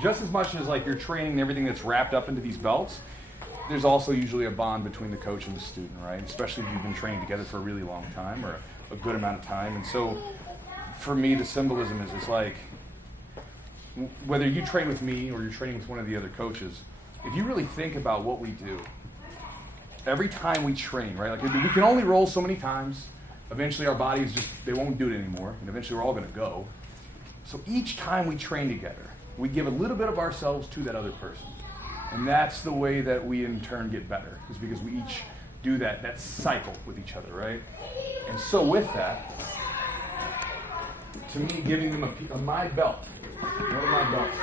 just as much as like you're training and everything that's wrapped up into these belts, there's also usually a bond between the coach and the student, right? Especially if you've been training together for a really long time or a good amount of time. And so for me, the symbolism is it's like, whether you train with me or you're training with one of the other coaches, if you really think about what we do, every time we train, right? Like we can only roll so many times. Eventually our bodies they won't do it anymore. And eventually we're all gonna go. So each time we train together, we give a little bit of ourselves to that other person. And that's the way that we in turn get better, is because we each do that cycle with each other, right? And so with that, to me, giving them my belt, one of my belts,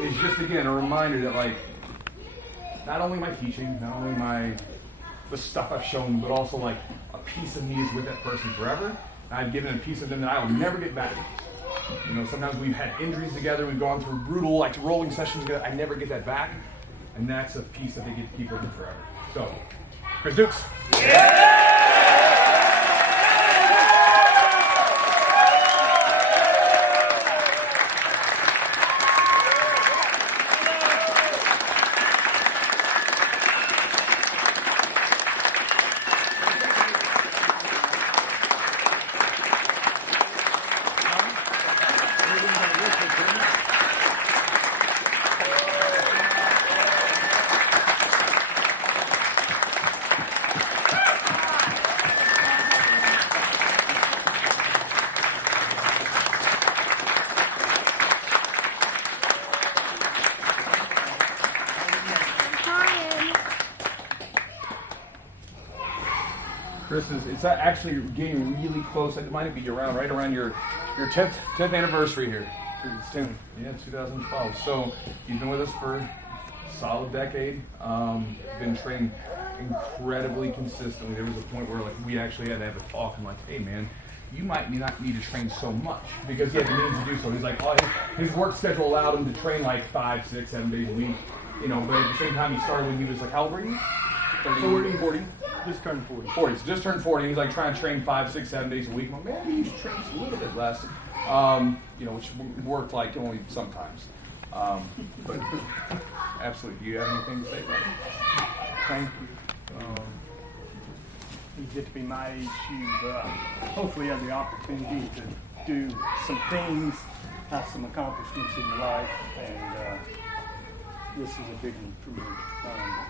is just again a reminder that like, not only my teaching, not only the stuff I've shown, but also like a piece of me is with that person forever. And I've given a piece of them that I will never get back. You know, sometimes we've had injuries together, we've gone through brutal like rolling sessions together. I never get that back. And that's a piece that they get to keep with them forever. So, Chris Dukes. Yeah! Chris, it's actually getting really close. It might be right around your 10th anniversary here. It's 10th, yeah, 2012. So you've been with us for a solid decade. Been training incredibly consistently. There was a point where like we actually had to have a talk. I'm like, hey man, you might not need to train so much, because he had the means to do so. He's like, oh, his work schedule allowed him to train like 5, 6, 7 days a week. You know, but at the same time he started when he was like, how old were you? 30. So we're 40. Just turned 40. 40, so just turned 40. He's like trying to train 5, 6, 7 days a week. Well, maybe you should train just a little bit less. You know, which worked like only sometimes. But absolutely. Do you have anything to say about it? Thank you. You get to be my age, you hopefully have the opportunity to do some things, have some accomplishments in your life, and this is a big one for me.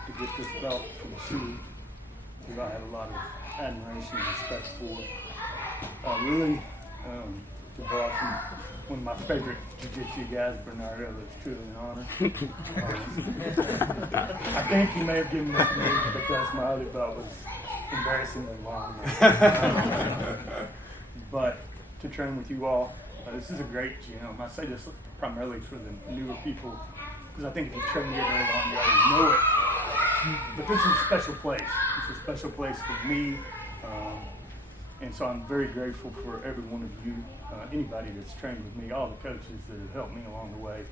To get this belt from Chewy, who I have a lot of admiration and respect for. Really, to borrow from one of my favorite Jiu-Jitsu guys, Bernardo, that's truly an honor. I think he may have given this to me because my other belt was embarrassingly long. But to train with you all, this is a great gym. I say this primarily for the newer people, because I think if you train here very long, you already know it. But this is a special place. It's a special place for me. And so I'm very grateful for every one of you, anybody that's trained with me, all the coaches that have helped me along the way.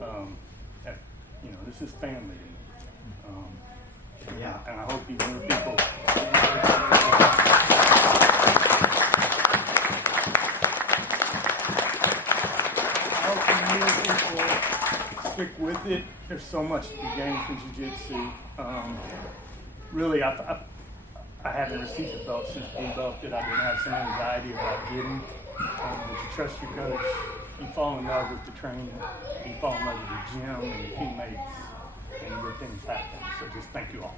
You know, this is family. Yeah. And I hope you know people. I hope you people stick with it. There's so much to be gained from Jiu-Jitsu. Really, I haven't received a belt since blue belt that I didn't have some anxiety about getting. But you trust your coach, you fall in love with the training, you fall in love with the gym and your teammates, and good things happen. So just thank you all.